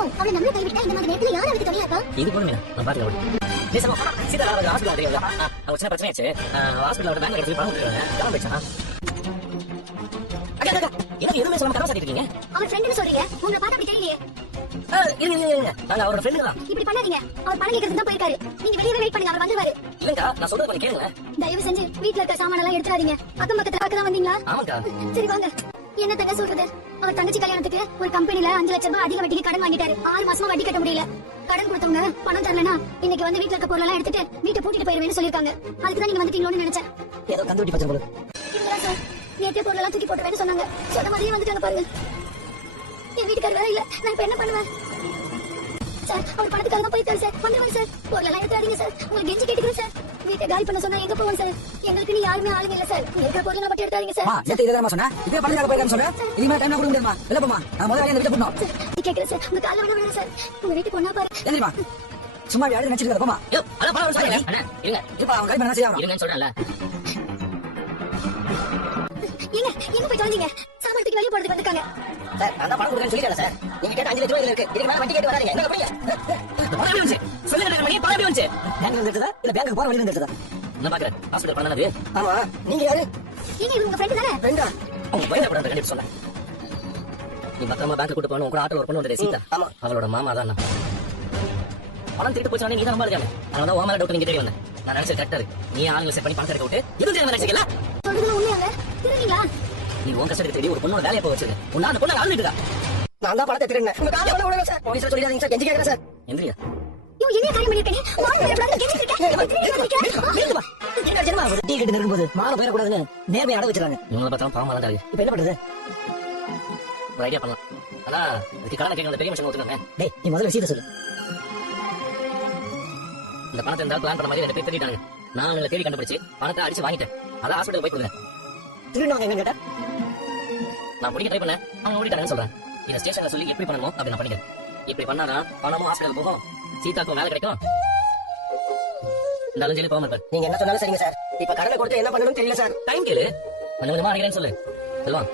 பாவம் அவளை நம்மள கைவிட்டா இந்த மாதிரி நேரத்துல யார் அவளுக்கு துணையா இருக்கா? இது போதும் நான் பாத்துக்கிறேன். பேசாம சீதா ஹாஸ்பிட்டல் தெரியுங்களா? அவ சின்ன பிரச்சனை ஆச்சு. ஹாஸ்பிட்டலோட பேங்க்ல எடுத்து பணம் கொடுத்துருவாங்க. கிளம்ப வச்சா எனக்கு எதுவுமே சொல்லாம கதை சாத்திட்டு இருக்கீங்க. அவர் ஃப்ரெண்ட்னு சொல்றீங்க, உங்களை பார்த்தா அப்படி தெரியலையே. இருங்க நாங்க அவரோட ஃப்ரெண்டு தான். இப்படி பண்ணாதீங்க. அவர் பணம் கேட்கறதுக்கு தான் போயிருக்காரு. நீங்க வெளியவே வெயிட் பண்ணுங்க, அவர் வந்துருவாரு. இல்லங்கா நான் சொல்றது கொஞ்சம் கேளுங்க. தயவு செஞ்சு வீட்ல இருக்க சாமான எல்லாம் எடுத்துறாதீங்க. அக்கம் பக்கத்துல பார்க்க தான் வந்தீங்களா? ஆமாக்கா. சரி வாங்க. என்ன தங்க சொல்றது? அவர் தங்கச்சி கல்யாணத்துக்கு ஒரு கம்பெனில 5 லட்சம் ரூபாய் அதிக வட்டிக்கு கடன் வாங்கிட்டாரு. 6 மாசமா வட்டி கட்ட முடியல. கடன் கொடுத்தவங்க பணம் தரலனா இன்னைக்கு வந்து வீட்ல இருக்க பொருள் எல்லாம் எடுத்துட்டு வீட்டை பூட்டிட்டு போயிருவேன்னு சொல்லிருக்காங்க. அதுக்கு தான் நீங்க வந்துட்டீங்களோன்னு நினைச்சேன். ஏதோ கண்டுபிடி பச்சை போல. இல்ல சார், நேத்தே பொருள் எல்லாம் தூக்கி போட்டுவேன்னு சொன்னாங்க. சொன்ன மாதிரியே வந்துட்டாங்க பாருங்க. என் வீட்டுக்கார வேற இல்ல, நான் இப்ப என்ன பண்ணுவேன்? சார் அவர் பணத்துக்காக தான் போயிருக்காரு சார். வந்துருவாங்க சார். பொருள் எல்லாம் எடுத்துறாதீங்க சார். உங்களுக்கு கெஞ்சி கேட்டுக்கிறேன் சார். வீட்டை காலி பண்ண சொன்னா எங்க போவோம் சார்? எங்களுக்கு நீ யாருமே ஆளுங்க இல்ல சார். இருக்கிற பொருள் மட்டும் எடுத்துறாதீங்க சார். நேத்து இதெல்லாம் சொன்னா இப்ப பணத்துக்காக போயிருக்கான்னு சொல்றேன். இதுமே டைம்ல கொடுக்க முடியுமா? இல்ல போமா, நான் முதல்ல இந்த வீட்டை போடணும். கேக்குறேன் சார், உங்க கால்ல விட சார். உங்க வீட்டுக்கு ஒண்ணா பாரு. எந்திரிமா, சும்மா யாரும் நினைச்சிருக்காத போமா. யோ அத பணம் சொல்லுங்க. அண்ணா இருங்க. இப்ப அவன் கை பண்ண செய்யறான். இருங்கன்னு சொல்றேன்ல. எங்க போய் தொலைஞ்சீங்க? சாமான் தூக்கி வெளிய போறதுக்கு வந்திருக்காங்க. சார் நான் பணம் கொடுக்கறேன்னு சொல்லிட்டேன் சார். நீங்க கேட்ட 5 லட்சம் ரூபாய் இருக்கு. இதுக்கு மேல வட்டி கேட்டு வராதீங்க. என்ன போறீங்க? பணம் எப்படி வந்து? சொல்லுங்க மணி பணம் எப்படி வந்து? பேங்க்ல இருந்ததா இல்ல பேங்க்கு போற வழியில இருந்ததா? நான் பாக்குறேன். ஹாஸ்பிடல் பண்ணனது. ஆமா, நீங்க யாரு? ஏங்க இவங்க ஃப்ரெண்ட் தானே? ஃப்ரெண்டா? அவங்க பையனை கூட கண்டிப்பா சொன்னேன். நீ பத்திரமா பேங்க் கூட்டு போகணும். கூட ஆட்டோ ஒர்க் பண்ண வந்தது சீதா. ஆமா, அவளோட மாமா தான். பணம் திருட்டு போச்சு நீ தான் நம்ப இருக்காங்க. அதனால உன் மேல டவுட் நீங்க தேடி வந்தேன். நான் நினைச்சது கரெக்டா இருக்கு. நீ ஆளுங்களை செட் பண்ணி பணத்தை எடுக்க விட்டு எதுவும் தெரியாம நினைச்சீங்களா? சொல்றது உண்மையாங்க? திருடீங்களா? நீ உன் கஷ்டத்துக்கு தேடி ஒரு பொண்ணோட வேலையை போய் வச்சிருக்க. உன்ன அந்த பொண்ணை ஆளுட்டு இருக்கா. நான் தான் பணத்தை திருடினேன். உங்க காலை வர விடுங்க சார். போலீஸ்ல சொல்லிடாதீங்க சார். கெஞ்சி கேக்குறேன் சார். எந்திரியா. யோ என்ன காரியம் பண்ணிருக்கீங்க? வாங்க எப்படியாவது கெஞ்சிட்டு இருக்கேன். என்ன ஜென்மா ஒரு டீ கட்டி இருக்கும்போது மாலை போயிட கூடாதுன்னு நேர்மையை அட வச்சிருக்காங்க. இவங்களை பார்த்தா பாவமா தான் இருக்கு. இப்ப என்ன பண்றது? ஒரு ஐடியா பண்ணலாம். அதான் இதுக்கு கடனை கேட்க பெரிய மனுஷன் ஒத்துக்கோங்க. டேய் நீ முதல்ல விஷயத்தை சொல்லு. இந்த பணத்தை இருந்தாலும் பிளான் பண்ண மாதிரி 2 பேர் தேடிட்டாங்க. நான் அவங்களை தேடி கண்டுபிடிச்சு பணத்தை அடிச்சு வாங்கிட்டேன். அதான் ஹாஸ்பிட்டல் போய் கொடுங்க. திருடினவங்க எங்க கேட்டா? நான் பிடிக்க ட்ரை பண்ணேன். அவங்க ஓடிட்டாங்கன்னு சொல்றேன். இதை ஸ்டேஷன்ல சொல்லி எப்படி பண்ணணும் அப்படி நான் பண்ணிக்கிறேன். இப்படி பண்ணாதான் பணமும் ஹாஸ்பிட்டல் போகும், சீதாக்கும் வேலை கிடைக்கும். இந்த அலைஞ்சலி போகாம இருப்பார். நீங்க என்ன சொன்னாலும் சரிங்க சார். இப்ப கடனை கொடுத்து என்ன பண்ணணும்னு தெரியல சார். டைம் கேளு. கொஞ்சம் கொஞ்சமா அடிக்கிறேன்னு சொல்லு. சொல்லுவான்.